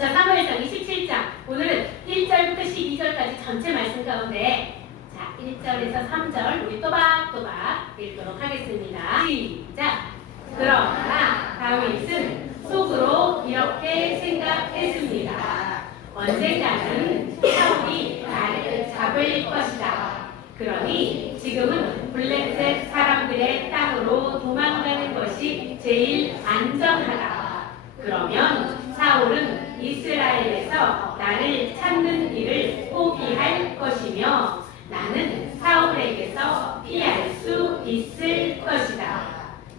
자, 사무엘상 27장. 오늘은 1절부터 12절까지 전체 말씀 가운데 자, 1절에서 3절 우리 또박또박 읽도록 하겠습니다. 시작! 그러나 다윗은 속으로 이렇게 생각했습니다. 언젠가는 사울이 나를 잡을 것이다. 그러니 지금은 블레셋 사람들의 땅으로 도망가는 것이 제일 안전하다. 그러면 사울은 이스라엘에서 나를 찾는 일을 포기할 것이며 나는 사울에게서 피할 수 있을 것이다.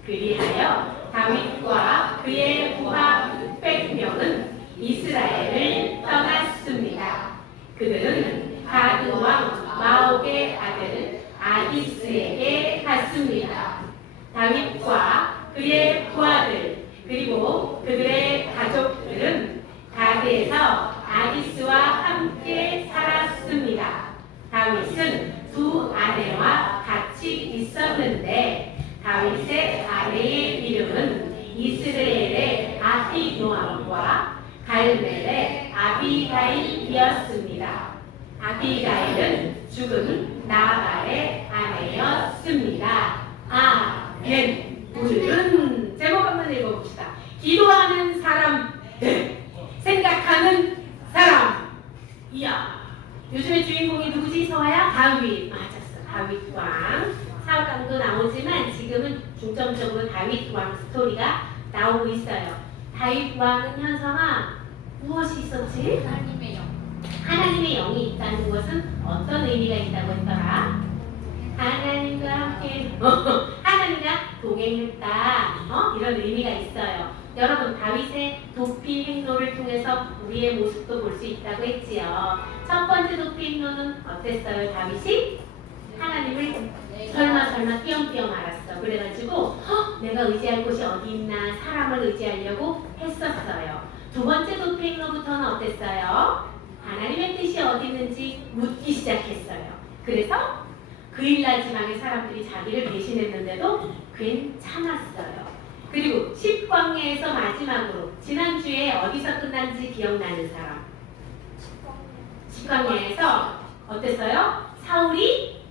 그리하여 다윗과 그의 부하 600명은 이스라엘을 떠났습니다. 그들은 가드 왕 마옥의 아들 아기스에게 갔습니다. 다윗과 그의 부하들 그리고 그들의 가족들은 가드에서 아기스와 함께 살았습니다. 다윗은 두 아내와 같이 있었는데 다윗의 아내의 이름은 이스라엘의 아히노암과 갈멜의 아비가일이었습니다. 아비가일은 죽은 나발의 아내였습니다. 아멘. 오늘은 제목 한번 읽어봅시다. 기도하는 사람들, 생각하는 사람. 이야, 요즘의 주인공이 누구지? 서아야? 다윗. 맞았어. 다윗 왕. 사울강도 나오지만 지금은 중점적으로 다윗 왕 스토리가 나오고 있어요. 다윗 왕은 현성아 무엇이 있었지? 하나님의 영. 하나님의 영이 있다는 것은 어떤 의미가 있다고 했더라? 하나님과 함께 하나님과 동행했다. 이런 의미가 있어요. 여러분 다윗의 도피 행로를 통해서 우리의 모습도 볼 수 있다고 했지요. 첫 번째 도피 행로는 어땠어요? 다윗이 하나님을 설마 띄엄띄엄 알았어. 그래가지고 내가 의지할 곳이 어디 있나 사람을 의지하려고 했었어요. 두 번째 도피 행로부터는 어땠어요? 하나님의 뜻이 어디 있는지 묻기 시작했어요. 그래서 그 일날 지방의 사람들이 자기를 배신했는데도 괜찮았어요. 그리고 10광야에서 마지막으로 지난주에 어디서 끝난지 기억나는 사람? 10광야에서 어땠어요? 사울이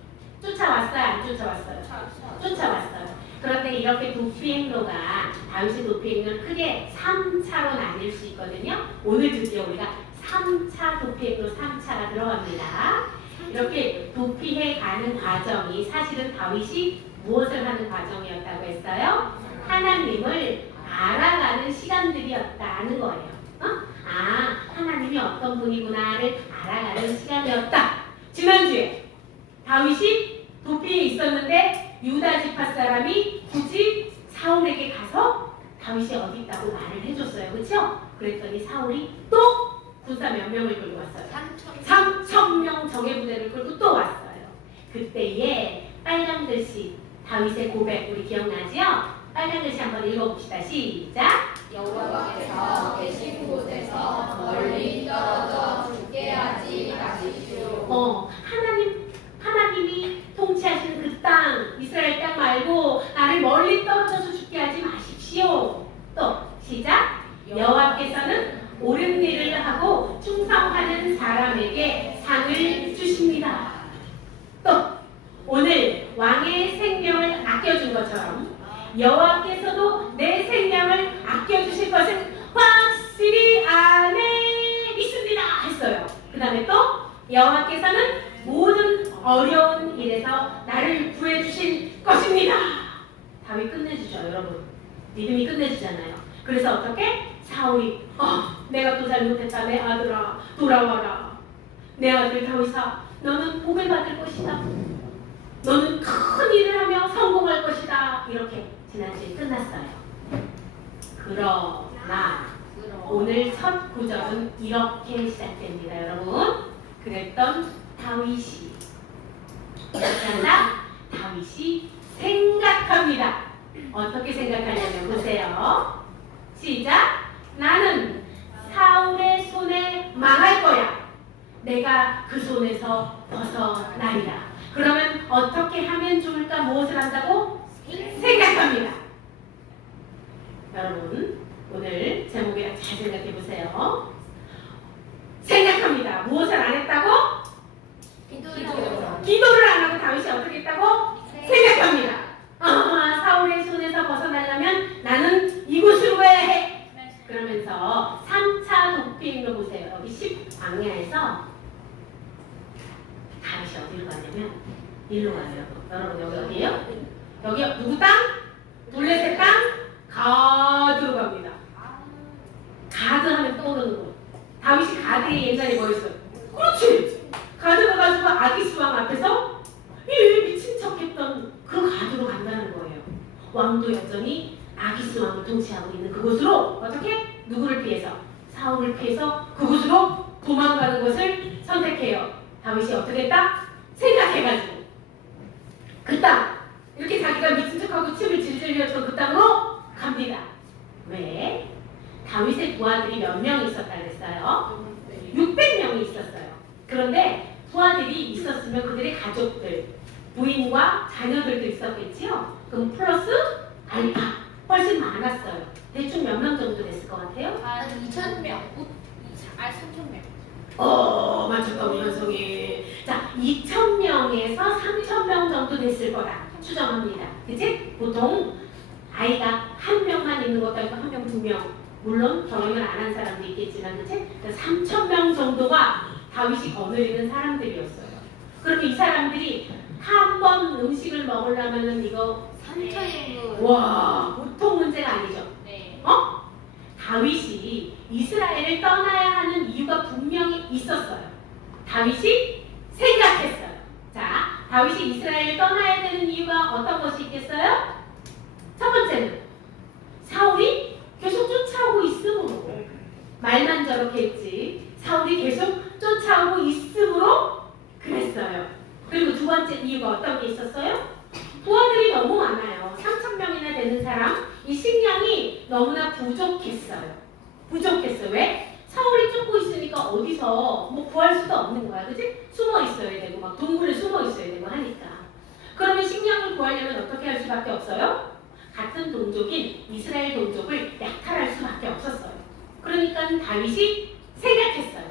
쫓아왔어요? 안 쫓아왔어요? 쫓아왔어요. 그런데 이렇게 도피 행로가 다윗의 도피 행로를 크게 3차로 나뉠 수 있거든요. 오늘 드디어 우리가 3차 도피 행로 3차가 들어갑니다. 이렇게 도피해 가는 과정이 사실은 다윗이 무엇을 하는 과정이었다고 했어요? 하나님을 알아가는 시간들이었다는 거예요. 하나님이 어떤 분이구나를 알아가는 시간이었다. 지난주에 다윗이 도피에 있었는데 유다 지파 사람이 굳이 사울에게 가서 다윗이 어디 있다고 말을 해줬어요. 그렇죠? 그랬더니 사울이 또 군사 몇 명을 끌고 왔어요? 3,000명 정예부대를 끌고 또 왔어요. 그때에 빨간 글씨 다윗의 고백 우리 기억나지요? 빨간 글씨 한번 읽어봅시다. 시작! 여호와께서 계신 곳에서 멀리 떨어져 죽게 하지 마십시오. 하나님이 통치하시는 그 땅, 이스라엘 땅 말고 나를 멀리 떨어져서 죽게 하지 마십시오. 또 시작! 여호와께서는 옳은 일을 하고 충성하는 사람에게 상을 주십니다. 또 오늘 왕의 생명을 아껴준 것처럼 여호와께서도 내 생명을 아껴주실 것을 확실히 안에 믿습니다 했어요. 그 다음에 또 여호와께서는 모든 어려운 일에서 나를 구해주실 것입니다. 다윗 끝내주죠. 여러분 믿음이 끝내주잖아요. 그래서 어떻게? 사울이 내가 또 잘못했다. 내 아들아 돌아와라. 내 아들 다윗아 너는 복을 받을 것이다. 너는 큰 일을 하며 성공할 것이다. 이렇게 지난주에 끝났어요. 그러나 오늘 첫 구절은 이렇게 시작됩니다. 여러분 그랬던 다윗이 다윗이 생각합니다. 어떻게 생각하냐면 보세요. 시작! 나는 사울의 손에 망할 거야. 내가 그 손에서 벗어나리라. 그러면 어떻게 하면 좋을까? 무엇을 한다고? 생각합니다. 여러분 오늘 제목이랑 잘 생각해 보세요. 했습니다. 무엇을 안 했다고? 기도요. 기도를 안 하고 다윗이 어떻게 했다고? 생각합니다. 사울의 손에서 벗어나려면 나는 이곳으로 가야 해. 그러면서 3차 도피행로 보세요. 여기 10광야에서 다윗이 어디로 가냐면 일로 가요. 여러분 여기 어디예요? 여기 누구 땅? 블레셋 땅? 가드로 갑니다. 가드 하면 떠오르는 거. 다윗이 가드에 옛날에 뭐 했어요? 그렇지! 가드가 가지고 아기스 왕 앞에서 이 미친 척했던 그 가드로 간다는 거예요. 왕도 여전히 아기스 왕을 통치하고 있는 그곳으로 어떻게? 누구를 피해서? 사울을 피해서 그곳으로 도망가는 것을 선택해요. 다윗이 어떻게 했다? 생각해가지고 그 땅! 이렇게 자기가 미친 척하고 침을 질질 흘렸던 그 땅으로 갑니다. 왜? 다윗의 부하들이 몇 명이 있었다 그랬어요? 600명이 있었어요. 그런데 부하들이 있었으면 그들의 가족들, 부인과 자녀들도 있었겠지요? 그럼 플러스 알파 훨씬 많았어요. 대충 몇 명 정도 됐을 것 같아요? 한 2,000명. 3,000명. 맞췄다 우리 현성이. 자, 2,000명에서 3,000명 정도 됐을 거다 추정합니다. 그치? 보통 아이가 한 명만 있는 것도 아니고 한 명, 두 명. 물론 결혼을 안 한 사람도 있겠지만 그치? 3,000명 정도가 다윗이 거느리는 사람들이었어요. 그럼 이 사람들이 한 번 음식을 먹으려면은 이거 3,000명. 와 보통 문제가 아니죠. 네. 다윗이 이스라엘을 떠나야 하는 이유가 분명히 있었어요. 다윗이 생각했어요. 자, 다윗이 이스라엘을 떠나야 되는 이유가 어떤 것이 있겠어요? 첫 번째는 사울이 계속 쫓아오고 있으므로. 말만 저렇게 했지 사울이 계속 쫓아오고 있으므로 그랬어요. 그리고 두 번째 이유가 어떤 게 있었어요? 부하들이 너무 많아요. 3,000명이나 되는 사람. 이 식량이 너무나 부족했어요. 왜? 사울이 쫓고 있으니까 어디서 뭐 구할 수도 없는 거야. 그치? 숨어 있어야 되고 막 동굴에 숨어 있어야 되고 하니까. 그러면 식량을 구하려면 어떻게 할 수밖에 없어요? 같은 동족인 이스라엘 동족을 약탈할 수밖에 없었어요. 그러니까 다윗이 생각했어요.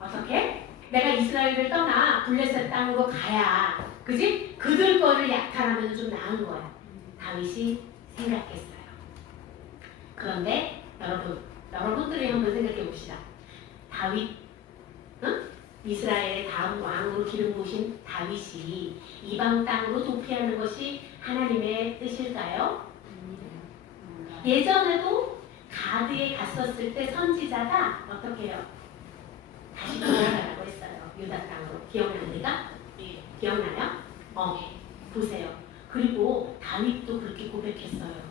어떻게? 내가 이스라엘을 떠나 블레셋 땅으로 가야, 그지? 그들 거를 약탈하면 좀 나은 거야. 다윗이 생각했어요. 그런데 여러분들이 한번 생각해 봅시다. 다윗, 이스라엘의 다음 왕으로 기름 부으신 다윗이 이방 땅으로 도피하는 것이 하나님의 뜻일까요? 예전에도 가드에 갔었을 때 선지자가 어떻게 해요? 다시 돌아가라고 했어요. 유다 땅으로. 기억납니까? 기억나요? 보세요. 그리고 다윗도 그렇게 고백했어요.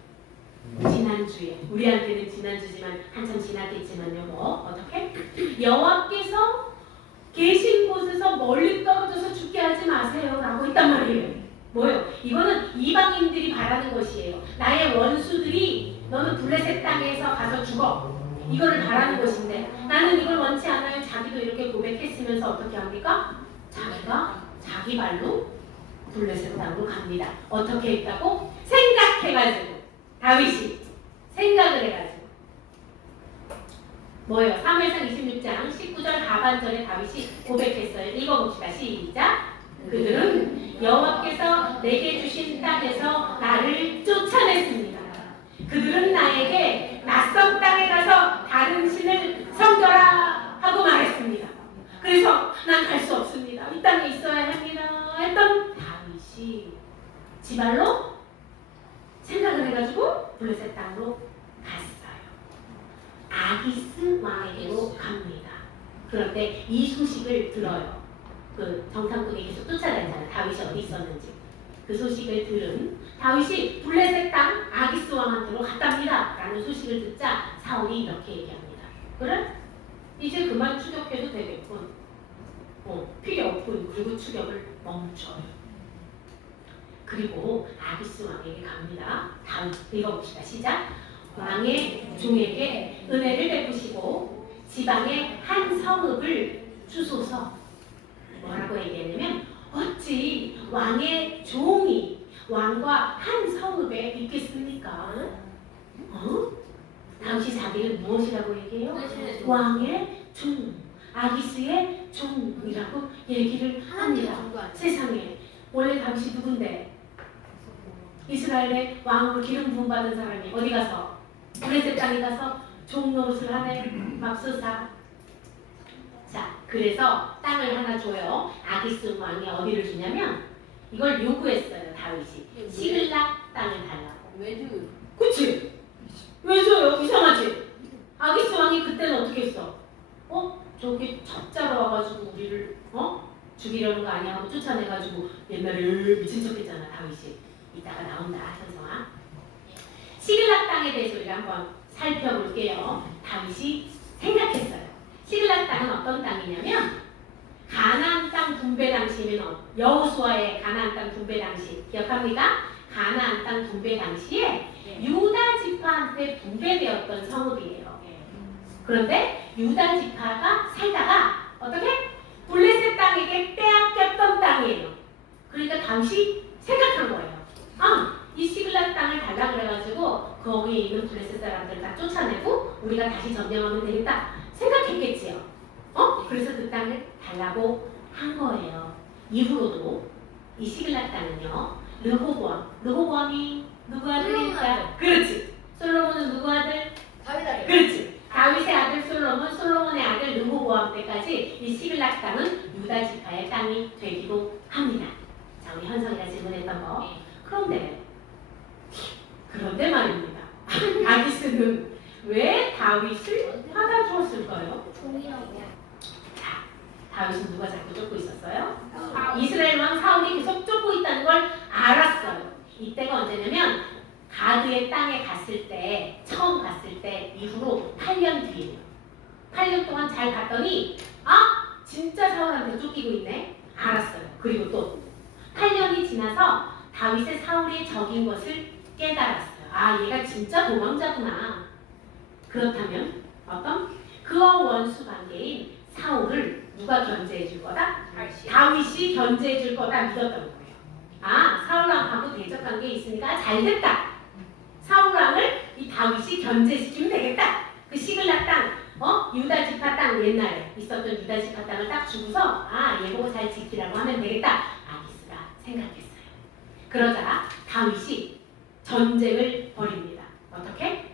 지난주에, 우리한테는 지난주지만 한참 지났겠지만요. 어떻게? 여호와께서 계신 곳에서 멀리 떨어져서 죽게 하지 마세요 라고 했단 말이에요. 뭐예요? 이거는 이방인들이 바라는 것이에요. 나의 원수들이 너는 블레셋 땅에서 가서 죽어. 이거를 바라는 것인데 나는 이걸 원치 않아요. 자기도 이렇게 고백했으면서 어떻게 합니까? 자기가 자기 발로 블레셋 땅으로 갑니다. 어떻게 했다고? 생각해가지고. 다윗이 생각을 해가지고. 뭐예요? 사무엘상 26장 19절 하반절에 다윗이 고백했어요. 읽어봅시다. 시작. 그들은 여호와께서 내게 주신 땅에서 나를 쫓아냈습니다. 그들은 나에게 낯선 땅에 가서 다른 신을 섬겨라 하고 말했습니다. 그래서 난 갈 수 없습니다. 이 땅에 있어야 합니다 했던 다윗이 지발로 생각을 해가지고 블레셋 땅으로 갔어요. 아기스 왕에게로 갑니다. 그런데 이 소식을 들어요. 그 정탐꾼이 계속 쫓아다니잖아요. 다윗이 어디 있었는지. 그 소식을 들은 다윗이 블레셋 땅 아기스 왕한테로 갔답니다 라는 소식을 듣자 사울이 이렇게 얘기합니다. 그래? 이제 그만 추격해도 되겠군. 필요 없군. 그리고 추격을 멈춰요. 그리고 아기스 왕에게 갑니다. 다음 읽어봅시다. 시작. 왕의 종에게 은혜를 베푸시고 지방의 한 성읍을 주소서. 뭐라고 얘기했냐면 어찌 왕의 종이 왕과 한 성읍에 있겠습니까? 다윗이 자기를 무엇이라고 얘기해요? 왕의 종. 아기스의 종이라고 얘기를 합니다. 세상에 원래 다윗이 누군데? 이스라엘의 왕으로 기름 부음 받은 사람이 어디 가서 블레셋 땅에 가서 종 노릇을 하네. 맙소사. 자, 그래서 땅을 하나 줘요. 아기스 왕이 어디를 주냐면 이걸 요구했어요. 다윗이 시글락 땅을 달라고. 왜 줘? 그치? 왜 줘요? 이상하지? 아기스 왕이 그때는 어떻게 했어? 저기 첩자로 와가지고 우리를 죽이려는 거 아니야 하고 쫓아내가지고 옛날에 미친 척 했잖아. 다윗이. 이따가 나온다. 현성아. 시글락 땅에 대해서 우리가 한번 살펴볼게요. 다윗이 생각했어요. 시글락 땅은 어떤 땅이냐면 가나안 땅 분배 당시면 여호수아의 가나안 땅 분배 당시 기억합니까? 가나안 땅 분배 당시에 유다 지파한테 분배되었던 성읍이에요. 그런데 유다 지파가 살다가 어떻게? 블레셋 땅에게 빼앗겼던 땅이에요. 그러니까 다윗이 생각한 거예요. 이 시글락 땅을 달라 그래가지고 거기에 있는 블레셋 사람들 다 쫓아내고 우리가 다시 점령하면 되겠다 생각했겠지요. 그래서 그 땅을 달라고 한 거예요. 이후로도 이 시글락 땅은요. 르호보암이 누구 아들일까? 그렇지. 솔로몬은 누구 아들? 다윗 아들. 그렇지. 다윗의 아들 솔로몬의 아들 르호보암 때까지 이 시글락 땅은 유다 지파의 땅이 되기도 합니다. 자, 우리 현성이가 질문했던 거. 그런데 말입니다. 아기스는 왜 다윗을 받아주었을까요? 종이라고. 자, 다윗은 누가 자꾸 쫓고 있었어요? 이스라엘 왕 사울이 계속 쫓고 있다는 걸 알았어요. 이때가 언제냐면 가드의 땅에 갔을 때, 처음 갔을 때 이후로 8년 뒤에요. 8년 동안 잘 갔더니 진짜 사울한테 쫓기고 있네. 알았어요. 그리고 또 8년이 지나서 다윗의 사울의 적인 것을 깨달았어요. 얘가 진짜 도망자구나. 그렇다면 그와 원수 관계인 사울을 누가 견제해 줄 거다? 다윗이 견제해 줄 거다 믿었던 거예요. 사울왕하고 대적 관계에 있으니까 잘 됐다. 사울왕을 이 다윗이 견제시키면 되겠다. 그 시글락 땅, 유다 지파 땅 옛날에 있었던 유다 지파 땅을 딱 주고서 얘 보고 잘 지키라고 하면 되겠다. 아기스가 생각했어요. 그러자 다윗이 전쟁을 벌입니다. 어떻게?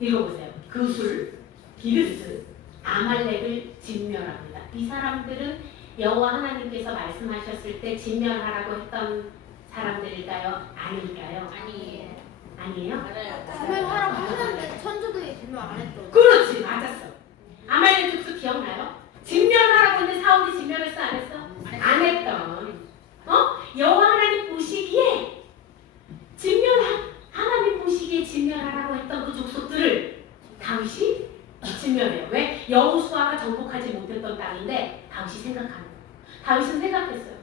읽어보세요. 그술, 기르스, 아말렉을 진멸합니다. 이 사람들은 여호와 하나님께서 말씀하셨을 때 진멸하라고 했던 사람들일까요? 아닐까요? 아니에요? 진멸하라고 하는데 천주교에 진멸 안 했던. 그렇지, 맞았어. 아말렉 족속 기억나요? 진멸하라고 했는데 사울이 진멸했어, 안 했어? 안 했던. 여호와 하나님 보시기에 하나님 보시기에 진멸하라고 했던 그 족속들을 다윗이 진멸해요. 왜? 여호수아가 정복하지 못했던 땅인데 다윗이 생각하는 거예요. 다윗은 생각했어요.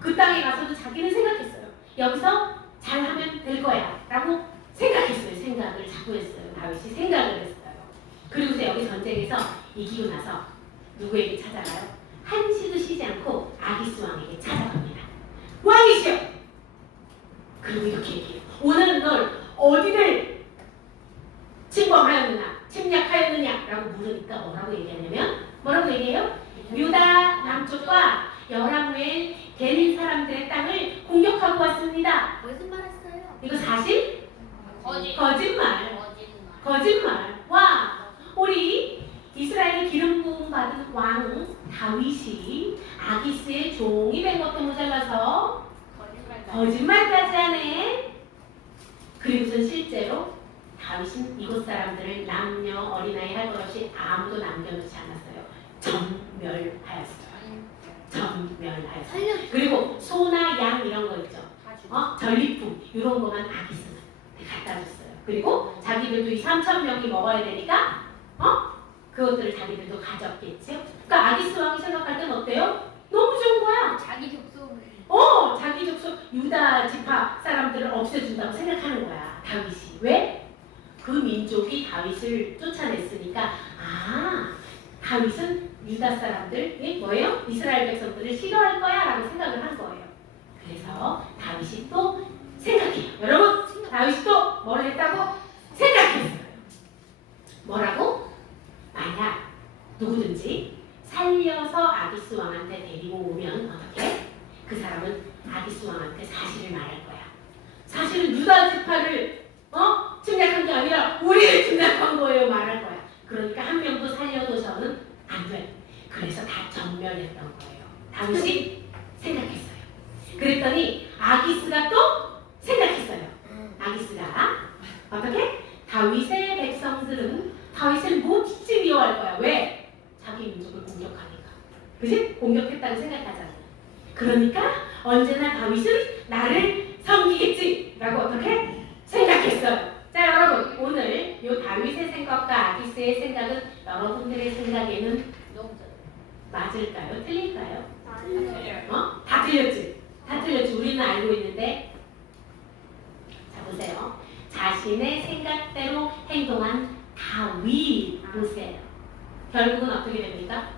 그 땅에 가서도 자기는 생각했어요. 여기서 잘하면 될 거야 라고 생각했어요. 생각을 자꾸 했어요. 다윗이 생각을 했어요. 그리고서 여기 전쟁에서 이기고 나서 누구에게 찾아가요? 한시도 쉬지 않고 아기스 왕에게 찾아갑니다. 왕이시여! 그리고 이렇게 얘기해요. 오늘은 널 어디를 침범하였느냐, 침략하였느냐 라고 물으니까 뭐라고 얘기해요? 유다 남쪽과 여라무엘 게린 사람들의 땅을 공격하고 왔습니다. 거짓말했어요. 이거 사실? 거짓말. 우리 이스라엘의 기름 부음 받은 왕 다윗이 아기스의 종이 된 것도 모자라서 거짓말까지 하네. 그리고선 실제로 다윗은 이곳 사람들을 남녀 어린아이 할 것 없이 아무도 남겨놓지 않았어요. 전멸하였어요. 그리고 소나 양 이런 거 있죠. 전리품 이런 거만 아기스는 갖다 줬어요. 그리고 자기들도 이 3,000명이 먹어야 되니까 그것들을 자기들도 가졌겠죠. 그러니까 아기스 왕이 생각할 땐 어때요? 너무 좋은 거야. 자기 족속을. 자기 족속 유다 지파 사람들을 없애준다고 생각하는 거야. 다윗이. 왜? 그 민족이 다윗을 쫓아냈으니까 다윗은 유다 사람들, 뭐예요? 이스라엘 백성들을 싫어할 거야 라고 생각을 한 거예요. 그래서 다윗이 또 생각해요. 여러분, 다윗이 또 뭘 했다고? 생각했어요. 뭐라고? 만약 누구든지 살려서 아기스 왕한테 데리고 오면 어떻게? 그 사람은 아기스 왕한테 사실을 말할 거야. 사실은 유다 지파를 침략한 게 아니라 우리를 침략한 거예요 말할 거야. 그러니까 한 명도 살려둬서는 안 돼. 그래서 다 전멸했던 거예요. 다윗이 생각했어요. 그랬더니 아기스가 또 생각했어요. 아기스가 어떻게? 다윗의 백성들은 다윗을 몹시 미워할 거야. 왜? 자기 민족을 공격하니까. 그지? 공격했다고 생각하잖아. 그러니까 언제나 다윗은 나를 섬기겠지 라고 어떻게? 생각했어요. 자 여러분 오늘 이 다윗의 생각과 아기스의 생각은 여러분들의 생각에는 맞을까요? 틀릴까요? 다 틀렸지? 다 틀렸지. 우리는 알고 있는데 자 보세요. 자신의 생각대로 행동한 다윗 보세요. 결국은 어떻게 됩니까?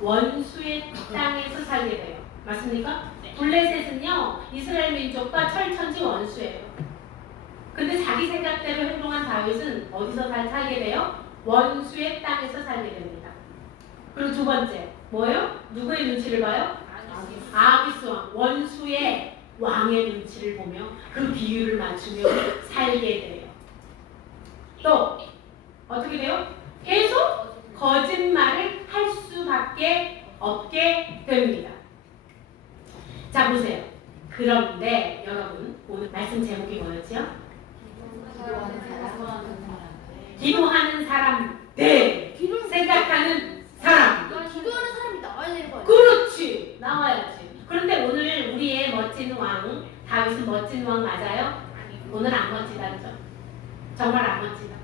원수의 땅에서 살게 돼요. 맞습니까? 블레셋은요 이스라엘 민족과 철천지 원수예요. 근데 자기 생각대로 행동한 다윗은 어디서 살게 돼요? 원수의 땅에서 살게 됩니다. 그리고 두 번째 뭐예요? 누구의 눈치를 봐요? 아기스 왕, 원수의 왕의 눈치를 보며 그 비율을 맞추며 살게 돼요. 또 어떻게 돼요? 계속 거짓말을 할 수밖에 없게 됩니다. 자 보세요. 그런데 여러분 오늘 말씀 제목이 뭐였죠? 기도하는 사람 네 생각하는 사람. 기도하는 사람이 나와야 되는 거 아니야? 그렇지 나와야지. 그런데 오늘 우리의 멋진 왕 다윗은 멋진 왕 맞아요? 오늘 안 멋지다죠. 정말 안 멋지다.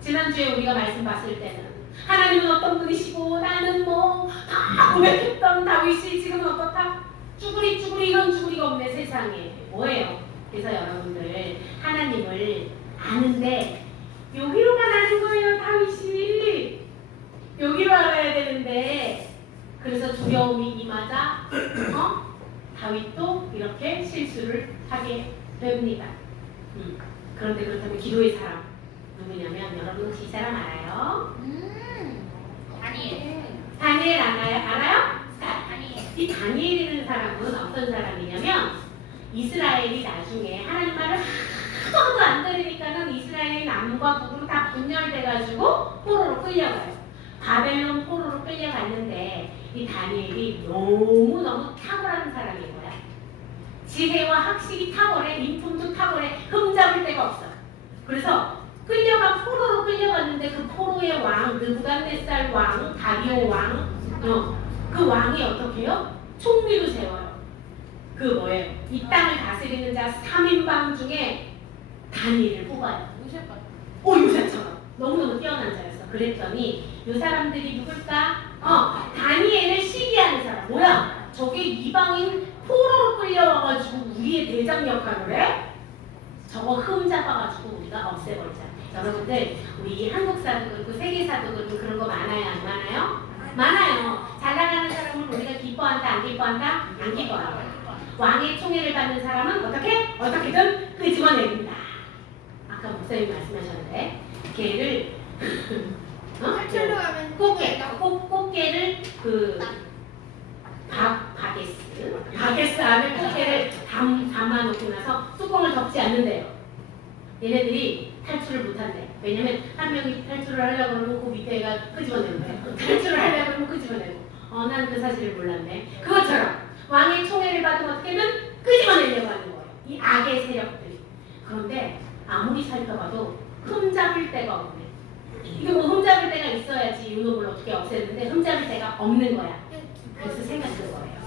지난주에 우리가 말씀 봤을 때는 하나님은 어떤 분이시고 나는 다 고백했던 다윗이 지금 어떻다? 쭈구리 이런 쭈구리가 없네 세상에. 뭐예요? 그래서 여러분들 하나님을 아는데 여기로만 아는 거예요. 다윗이 여기로 알아야 되는데 그래서 두려움이 임하자 다윗도 이렇게 실수를 하게 됩니다. 그런데 그렇다면 기도의 사람 누구냐면 여러분 혹시 이 사람 알아요? 다니엘 알아요? 이 다니엘이라는 사람은 어떤 사람이냐면 이스라엘이 나중에 하나님 말을 하나도 안 들으니까는 이스라엘이 남과 북으로 다 분열돼가지고 포로로 끌려가요. 바벨론 포로로 끌려갔는데 이 다니엘이 너무너무 탁월한 사람인 거야. 지혜와 학식이 탁월해, 인품도 탁월해, 흠잡을 데가 없어. 그래서 포로로 끌려갔는데 그 포로의 왕, 느부갓네살 왕, 다리오 왕, 그 왕이 어떻게 해요? 총리로 세워요. 그 뭐예요? 이 땅을 다스리는 자 3인방 중에 다니엘을 뽑아요. 요새처럼 너무너무 뛰어난 자였어. 그랬더니 이 사람들이 누굴까? 다니엘을 시기하는 사람. 뭐야? 저게 이방인 포로로 끌려와가지고 우리의 대장 역할을 해? 저거 흠 잡아가지고 우리가 없애버리자. 여러분들 우리 한국사도 그렇고 세계사도 그렇고 그런 거 많아요? 안 많아요? 많아요. 잘 나가는 사람은 우리가 기뻐한다 안 기뻐한다? 안 기뻐한다. 왕의 총애를 받는 사람은 어떻게든 끄집어냅니다. 아까 목사님 말씀하셨는데 걔를 탈출로 가면 꽃게를 바게스 안에 꽃게를 담아놓고 나서 뚜껑을 덮지 않는데요. 얘네들이 탈출을 못한대. 왜냐면 한 명이 탈출을 하려고 그러면 그 밑에가 끄집어내는 거예요. 탈출을 하려고 그러면 끄집어내고. 난 그 사실을 몰랐네. 그것처럼 왕의 총애를 받으면 어떻게든 끄집어내려고 하는 거예요. 이 악의 세력들이. 그런데 아무리 살펴봐도 흠잡을 데가 없네. 이게 흠잡을 데가 있어야지 이놈을 어떻게 없애는데 흠잡을 데가 없는 거야. 그래서 생각한 거예요.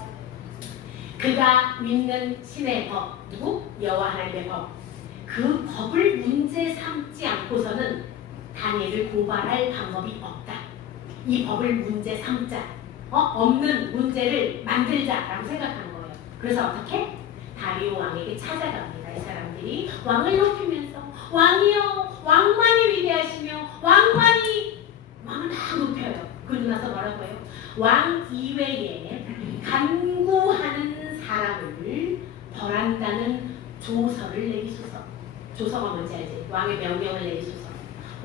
그가 믿는 신의 법, 누구? 여호와 하나님의 법. 그 법을 문제 삼지 않고서는 다니엘을 고발할 방법이 없다. 이 법을 문제 삼자. 없는 문제를 만들자라고 생각한 거예요. 그래서 어떻게? 다리오 왕에게 찾아갑니다. 이 사람들이 왕을 높이면서 왕이여 왕만이 위대하시며 왕을 다 높여요. 그러고 나서 뭐라고 해요? 왕 이외에 간구하는 사람을 벌한다는 조서를 내리소서. 조서가 뭔지 알지? 왕의 명령을 내리소서.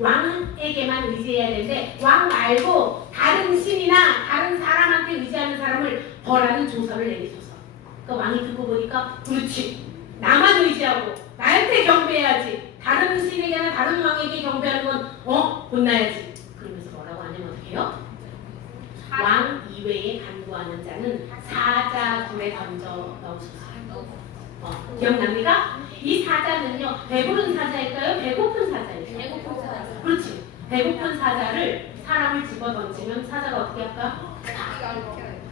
왕에게만 의지해야 되는데 왕 말고 다른 신이나 다른 사람한테 의지하는 사람을 벌하는 조서를 내리소서. 그러니까 왕이 듣고 보니까 그렇지, 나만 의지하고 나한테 경배해야지, 다른 신에게나 다른 왕에게 경배하는 건 혼나야지. 그러면서 뭐라고 하냐면 어떻게 해요? 왕 이외에 간구하는 자는 사자굴에 던져 넣으소서. 기억납니까? 이 사자는요, 배부른 사자일까요? 배고픈 사자일까요? 배고픈 사자. 그렇지. 배고픈 사자를 사람을 집어 던지면 사자가 어떻게 할까?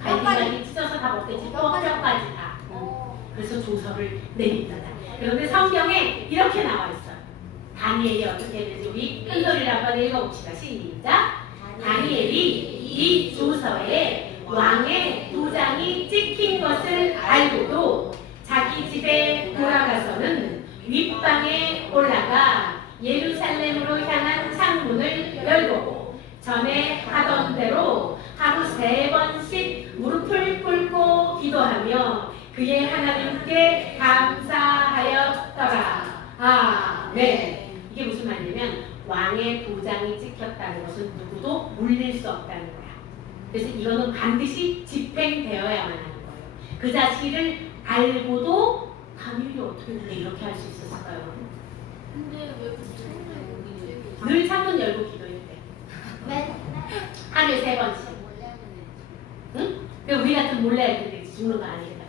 갈기갈기 찢어서 다 먹겠지. 뼈까지 다. 그래서 조서를 내립니다. 그런데 성경에 이렇게 나와 있어요. 다니엘이 어떻게 했는지 우리 큰 소리를 한번 읽어봅시다. 시작. 다니엘이 이 조서에 왕의 도장이 찍힌 것을 알고도 자기 집에 돌아가서는 윗방에 올라가 예루살렘으로 향한 창문을 열고 전에 하던 대로 하루 3번씩 무릎을 꿇고 기도하며 그의 하나님께 감사하였더라. 아멘. 이게 무슨 말이냐면 왕의 도장이 찍혔다는 것은 누구도 물릴 수 없다는 거야. 그래서 이거는 반드시 집행되어야만 하는 거예요. 그 사실을 알고도 다니엘이 어떻게 이렇게 할 수 있었을까요? 근데 왜 창문을 늘 창문 열고 기도했대. 하루에 3번씩. 응? 근데 우리 같은 몰래 해야 되지. 죽는 거 아니니까.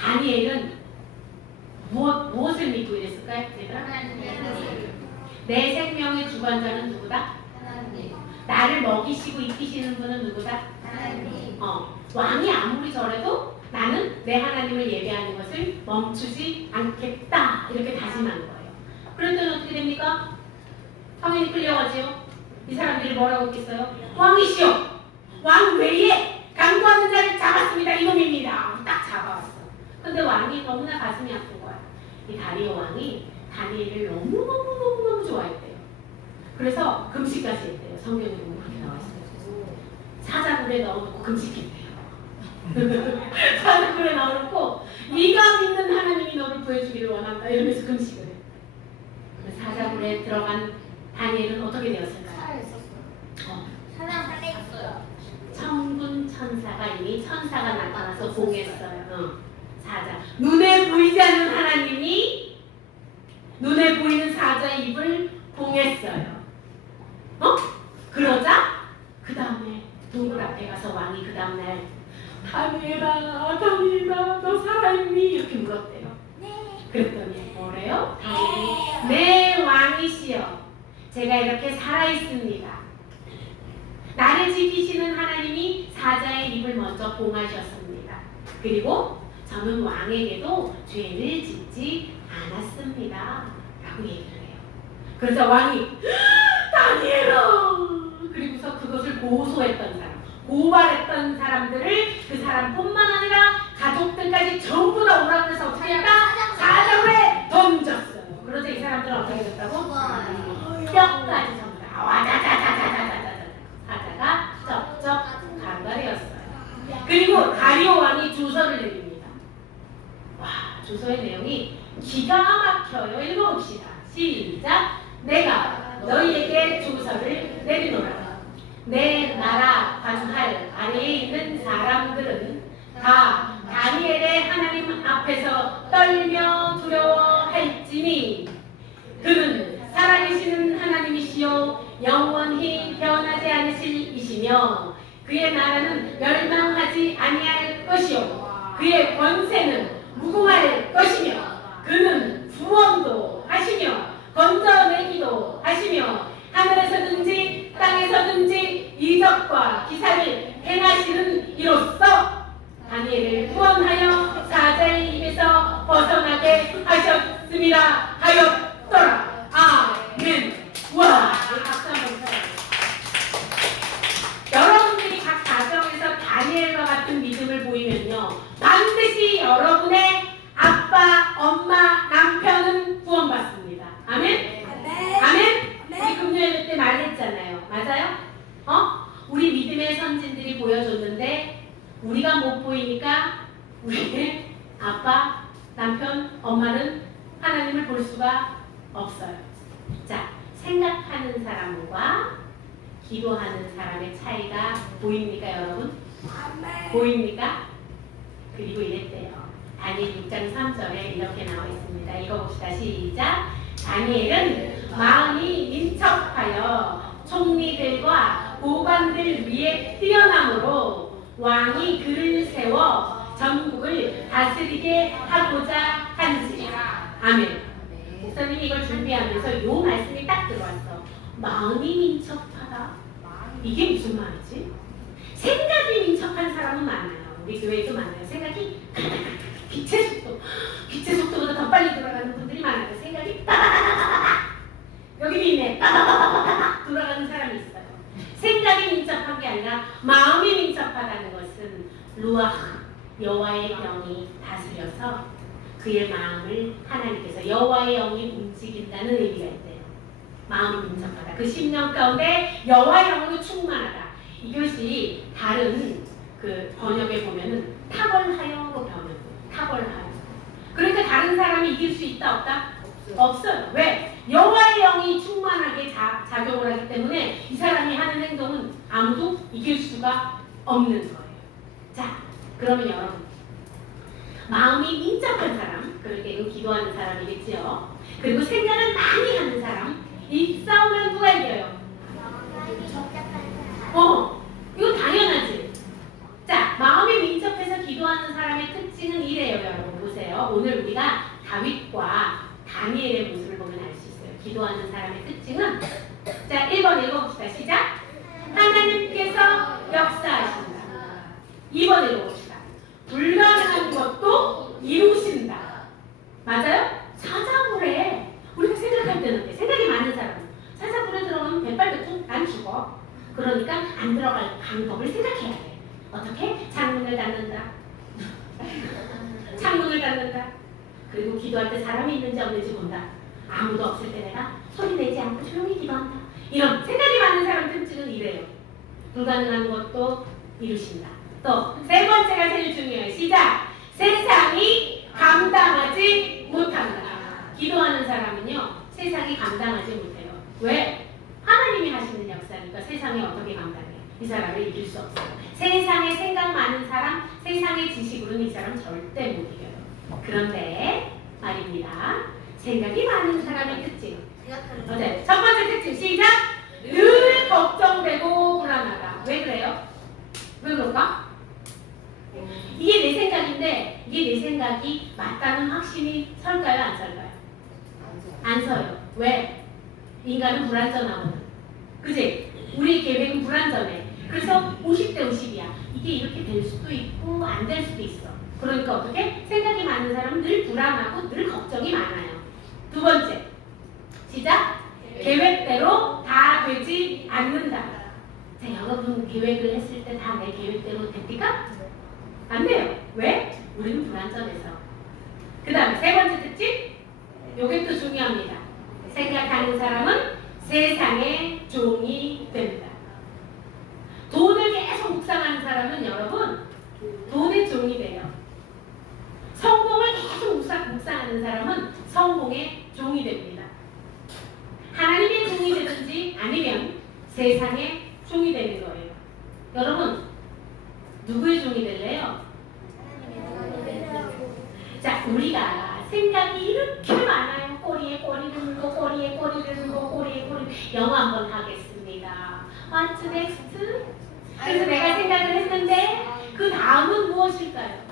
다니엘은 무엇을 믿고 이랬을까요? 얘들아? 내 생명의 주관자는 누구다? 나를 먹이시고 입히시는 분은 누구다? 왕이 아무리 저래도 나는 내 하나님을 예배하는 것을 멈추지 않겠다. 이렇게 다짐한 거예요. 그랬더니 어떻게 됩니까? 성인이 끌려가지요. 이 사람들이 뭐라고 했겠어요? 왕이시여! 왕 외에 강구하는 자를 잡았습니다. 이놈입니다. 딱 잡아왔어. 근데 왕이 너무나 가슴이 아픈 거야. 이 다리오 왕이 다니엘을 너무너무 좋아했대요. 그래서 금식까지 했대요. 성경에 보면 그렇게 나와있어요. 사자굴에 넣어놓고 금식했대요. 사자굴에 넣어놓고 네가 믿는 하나님이 너를 구해주기를 원한다 이러면서 금식을 해요. 사자굴에 들어간 다니엘은 어떻게 되었을까요? 살아있어요. 천군 천사가 이미 천사가 나타나서 봉했어요. 사자. 눈에 보이지 않는 하나님이 눈에 보이는 사자의 입을 봉했어요. 그러자 그 다음에 동굴 앞에 가서 왕이 그 다음날 다니엘아 너 살아있니? 이렇게 물었대요. 그랬더니 뭐래요? 다니엘이 네 왕이시여 제가 이렇게 살아있습니다. 나를 지키시는 하나님이 사자의 입을 먼저 봉하셨습니다. 그리고 저는 왕에게도 죄를 짓지 않았습니다. 라고 얘기를 해요. 그러자 왕이 다니엘아! 그리고서 그것을 고소했던 사람, 고발했던 사람들을 그 사람뿐만 아니라 가족들까지 전부 다 오라고 해서 어떻게 했다? 사자굴에 던졌어요. 그러자 이 사람들은 어떻게 됐다고? 뼈까지 전부 다 와자자자자자자자 사자가 쩍쩍 간가되었어요. 그리고 다리오 왕이 조서를 내립니다. 와, 조서의 내용이 기가 막혀요. 읽어봅시다. 시작. 내가 너희에게 조서를 내리노라. 내 나라 관할 아래에 있는 사람들은 다 다니엘의 하나님 앞에서 떨며 두려워할지니 그는 살아계시는 하나님이시요 영원히 변하지 않으실 이시며 그의 나라는 멸망하지 아니할 것이요 그의 권세는 무궁할 것이며 그는 구원도 하시며 건져내기도 하시며 하늘에서든지 땅에서든지 이적과 기사를 행하시는 이로써 다니엘을 구원하여 사자의 입에서 벗어나게 하셨습니다 하였더라. 아멘. 와, 박수 한번 쳐요. 여러분들이 각 가정에서 다니엘과 같은 믿음을 보이면요 반드시 여러분의 아빠, 엄마, 남편은 구원받습니다. 아멘? 아멘? 우리 금요일 때 말했잖아요. 맞아요? 우리 믿음의 선진들이 보여줬는데 우리가 못 보이니까 우리의 아빠, 남편, 엄마는 하나님을 볼 수가 없어요. 자, 생각하는 사람과 기도하는 사람의 차이가 보입니까, 여러분? 보입니까? 그리고 이랬대요. 다니엘 6장 3절에 이렇게 나와 있습니다. 읽어봅시다. 시작. 다니엘은 마음이 민첩하여 총리들과 고관들 위에 뛰어남으로 왕이 그를 세워 전국을 다스리게 하고자 한지라. 아멘. 목사님이 이걸 준비하면서 이 말씀이 딱 들어왔어. 마음이 민첩하다. 이게 무슨 말이지? 생각이 민첩한 사람은 많아요. 우리 교회에도 많아요. 생각이 빛의 속도보다 더 빨리 돌아가는 분들이 많아요. 생각이 따다다다다다. 여기도 있네. 따다다다다 돌아가는 사람이 있어요. 생각이 민첩한 게 아니라 마음이 민첩하다는 것은 루아흐, 여호와의 영이 다스려서 그의 마음을 하나님께서 여호와의 영이 움직인다는 의미가 있대요. 마음이 민첩하다. 그 10년 가운데 여호와의 영으로 충만하다. 이것이 다른 그 번역에 보면은 탁월하여로 변해요. 탁월하여. 그러니까 다른 사람이 이길 수 있다 없다? 없어요. 왜? 여호와의 영이 충만하게 작용을 하기 때문에 이 사람이 하는 행동은 아무도 이길 수가 없는 거예요. 자, 그러면 여러분, 마음이 민첩한 사람, 그러니까 이건 기도하는 사람이겠지요. 그리고 생각을 많이 하는 사람, 이 싸우면 누가 이겨요? 이거 당연하지. 자, 마음이 민첩해서 기도하는 사람의 특징은 이래요, 여러분. 보세요. 오늘 우리가 다윗과 다니엘의 모습을 보면 알 수 있어요. 기도하는 사람의 특징은, 자, 1번 읽어봅시다. 시작. 하나님께서 역사하신다. 2번 읽어봅시다. 불가능한 것도 이루신다. 맞아요? 사자굴에 우리가 생각할 때는 어때? 생각이 많은 사람은 사자굴에 들어가면 백발백중 안 죽어. 그러니까 안 들어갈 방법을 생각해야 돼. 어떻게? 창문을 닫는다. 창문을 닫는다. 그리고 기도할 때 사람이 있는지 없는지 본다. 아무도 없을 때 내가 소리 내지 않고 조용히 기도한다. 이런 생각이 많은 사람 특징은 이래요. 불가능한 것도 이루신다. 또 세 번째가 제일 중요해요. 시작. 세상이 감당하지 못한다. 기도하는 사람은요, 세상이 감당하지 못해요. 왜? 하나님이 하시는 역사니까 세상이 어떻게 감당해? 이 사람을 이길 수 없어요. 세상에 생각 많은 사람, 세상의 지식으로는 이 사람 절대 못 이겨요. 그런데 말입니다. 생각이 많은 사람의 특징. 어때? 첫 번째 특징 시작. 늘 걱정되고 불안하다. 왜 그래요? 왜 그럴까? 이게 내 생각인데 이게 내 생각이 맞다는 확신이 설까요? 안 설까요? 안 서요. 왜? 인간은 불완전하거든. 그치? 우리 계획은 불완전해. 그래서 50대 50이야. 이게 이렇게 될 수도 있고 안 될 수도 있어. 그러니까 어떻게? 생각이 많은 사람은 늘 불안하고 늘 걱정이 많아요. 두 번째. 시작. 계획대로 다 되지 않는다. 자, 여러분 계획을 했을 때 다 내 계획대로 됩니까? 안 돼요. 왜? 우리는 불완전해서. 그 다음에 세 번째 특징. 요게 또 중요합니다. 생각하는 사람은 세상의 종이 된다. 돈을 계속 묵상하는 사람은 여러분 돈의 종이 돼요. 성공을 계속 묵상하는 사람은 성공의 종이 됩니다. 하나님의 종이 되든지 아니면 세상의 종이 되는 거예요. 여러분 누구의 종이 될래요? 자, 우리가 생각이 이렇게 많아요. 꼬리에 꼬리를 물고 꼬리에 꼬리를 물고 꼬리에 꼬리. 영어 한번 하겠습니다. What's next? 그래서 내가 생각을 했는데 그 다음은 무엇일까요?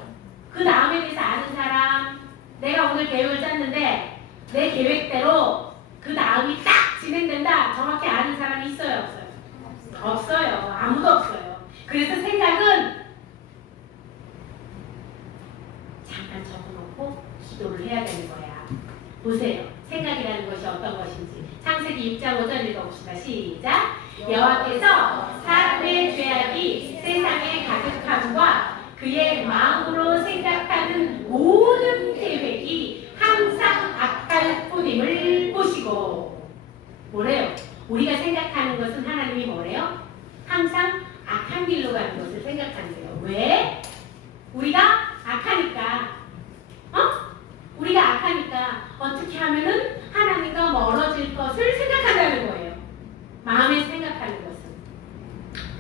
그 다음에 대해서 아는 사람. 내가 오늘 계획을 짰는데 내 계획대로 그 다음이 딱 진행된다. 정확히 아는 사람이 있어요? 없어요? 없어요. 아무도 없어요. 그래서 생각은 잠깐 적어놓고 기도를 해야 되는 거야. 보세요. 생각이라는 것이 어떤 것인지. 창세기 6장 5절 읽어봅시다. 시작. 여호와께서 사람의 죄악이 세상에 가득함과 그의 마음으로 생각하는 모든 계획이 항상 악할 뿐임을 보시고. 뭐래요? 우리가 생각하는 것은 하나님이 뭐래요? 항상 악한 길로 가는 것을 생각한대요. 왜? 우리가 악하니까. 우리가 악하니까 어떻게 하면은 하나님과 멀어질 것을 생각한다는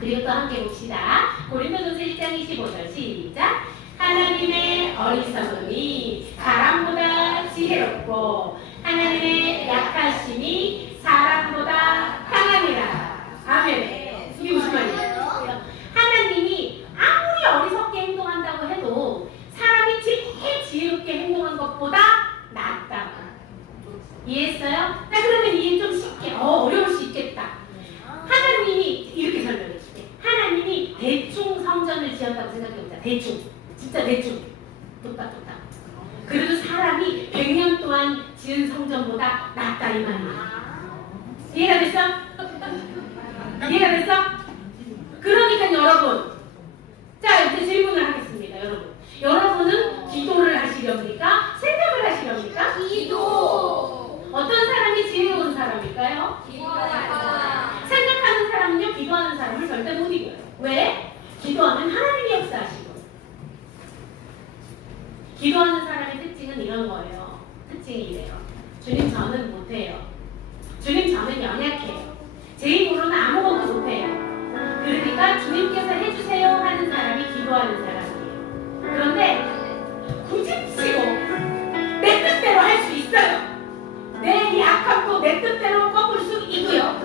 그리고 또 함께 봅시다. 고린도전서 1장 25절 시작. 하나님의 어리석음이 사람보다 지혜롭고 하나님의 약하심이 사람보다 강하니라. 아멘. 이게 무슨 말이에요? 하나님이 아무리 어리석게 행동한다고 해도 사람이 제일 지혜롭게 행동한 것보다 낫다. 이해했어요? 자, 그러면 이해 좀 쉽게 어려울 수 있겠다. 하나님이 이렇게 설명해 줄게. 하나님이 대충 성전을 지었다고 생각해보자. 대충. 진짜 대충. 뚝딱뚝딱. 그래도 사람이 100년 동안 지은 성전보다 낫다 이 말이야. 이해가 됐어? 이해가 됐어? 그러니까 여러분, 자 이제 질문을 하겠습니다. 여러분은 기도를 하시렵니까? 생각을 하시렵니까? 기도. 어떤 사람이 지혜로운 사람일까요? 생각하는 사람은요, 기도하는 사람을 절대 못 이겨요. 왜? 기도하면 하나님이 역사하시고. 기도하는 사람의 특징은 이런 거예요. 특징이 이래요. 주님 저는 못해요. 주님 저는 연약해요. 제 힘으로는 아무것도 못해요. 그러니까 주님께서 해주세요 하는 사람이 기도하는 사람이에요. 그런데 굳이치고 내 뜻대로 할 수 있어요. 내 약함도 내 뜻대로 꺾을 수 있고요.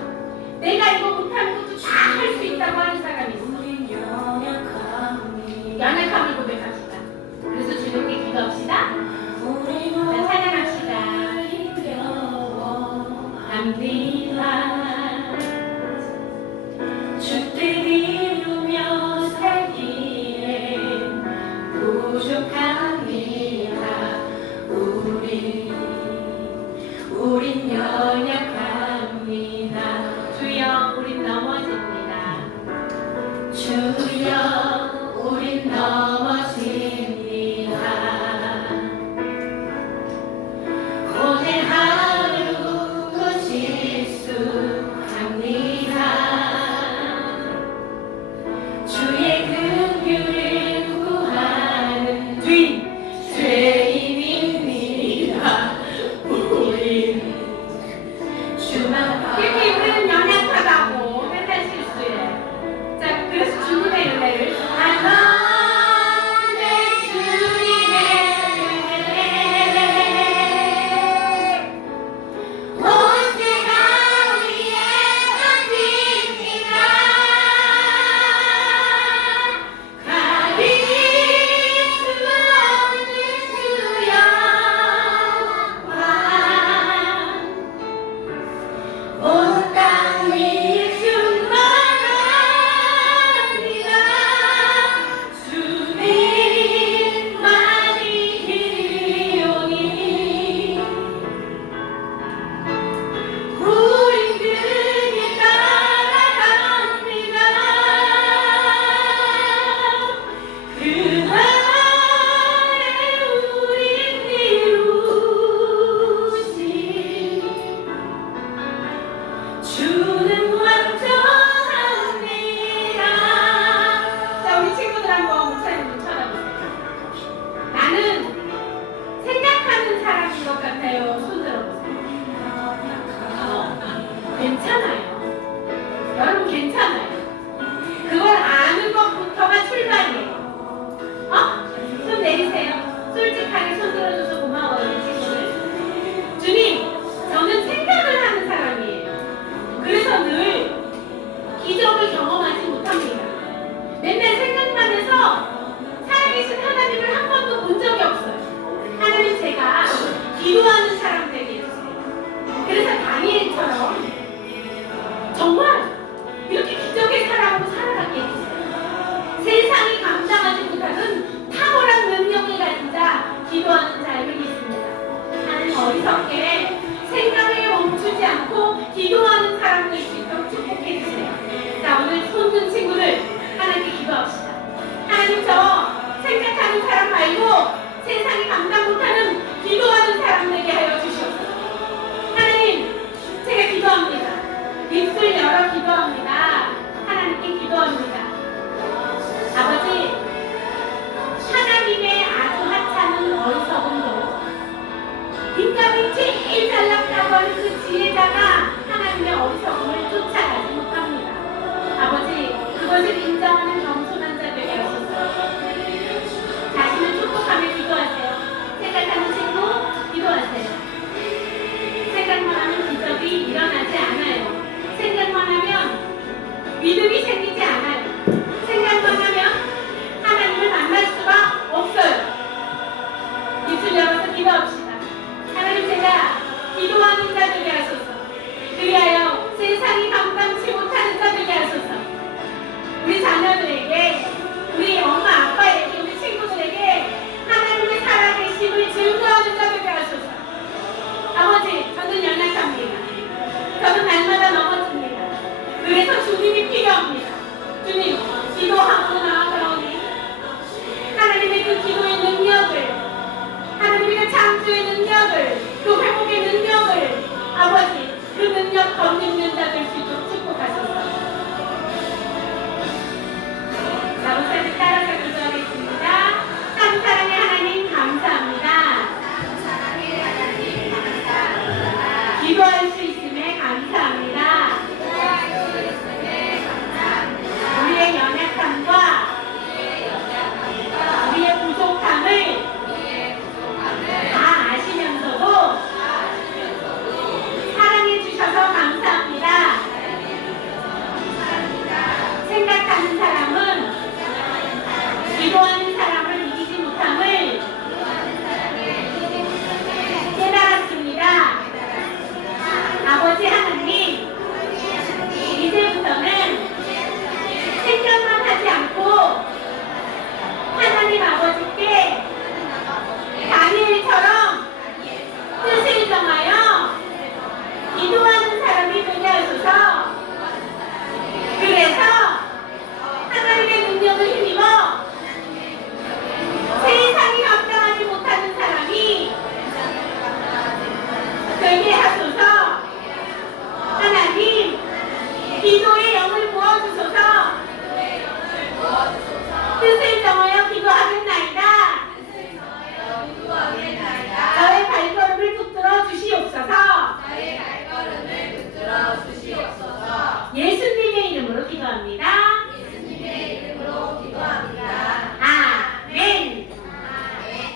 내가 이거 못하는 것도 다 할 수 있다고 하는 사람이 있어. 연약함을 고백합시다. 그래서 주님께 기도합시다. 자, 찬양합시다. 합니다. 주 뜻 이루며 살기에 부족합니다. 우린 연약합니다. 주여 우린 넘어집니다. 주여 우린 넘어집니다. 오늘 하루 고칠 수 합니다. 주의 긍휼을 구하는 죄인입니다. 이렇게 우리는 연약하다고 맨날 실수해. 자, 그래서 주님의 은혜를 괜찮아요. 여러분 괜찮아요. 그걸 아는 것부터가 출발이에요. 손 내리세요. 솔직하게 손 들어줘서 고마워요. 이 친구들. 주님, 저는 생각을 하는 사람이에요. 그래서 늘 기적을 경험하지 못합니다. 맨날 생각만 해서 살아계신 하나님을 한 번도 본 적이 없어요. 하나님 제가 기도하는 사람 되게 해주세요. 그래서 다니엘처럼 정말 이렇게 기적의 사람으로 살아가게 해주세요. 세상이 감당하지 못하는 탁월한 능력을 가진 자, 기도하는 자를 믿습니다. 하나님 어리석게 생각에 멈추지 않고 기도하는 사람 될 수 있도록 축복해 주세요. 자, 오늘 손든 친구들 하나님께 기도합시다. 믿음이 생기지 않아요. 생각만 하면 하나님을 만날 수가 없어요. 입술 열어서 기도합시다. 하나님, 제가 기도하는 자 되게 하소서. 그리하여 세상이 감당치 못하는 자 되게 하소서. 우리 자녀들에게, 우리 엄마 아빠에게, 우리 친구들에게 하나님의 살아계심을 증거하는 자 되게 하소서. 아버지, 저는 연약합니다. 저는 날마다 넘어집니다. 그래서 주님이 필요합니다. 주님, 기도하고 나아가오니 하나님의 그 기도의 능력을, 하나님의 그 창조의 능력을, 그 회복의 능력을, 아버지, 그 능력 덧입는 자 될 수 있도록 축복하소서. 자, 목사님 따라서 기도하겠습니다. 참 사랑의 하나님 감사합니다. 기도할 수 있음에 감사합니다. 우리의 연약함과 우리의 부족함을 다 아시면서도 사랑해 주셔서 감사합니다. 생각하는 사람은 기도하는 사람을 이기지 못함을 깨달았습니다. 아버지 하나님, 이제부터는 생각만 하지 않고 하나님 아버지께 다니엘처럼 뜻을 정하여 기도하는 사람이 되게 하소서. 그래서 하나님의 능력을 힘입어 세상이 감당하지 못하는 사람이 되게 하소서. 하나님, 기도의 영을 부어주소서. 뜻을 정하여 기도하겠나이다. 저의 발걸음을 붙들어 주시옵소서. 예수님의 이름으로 기도합니다.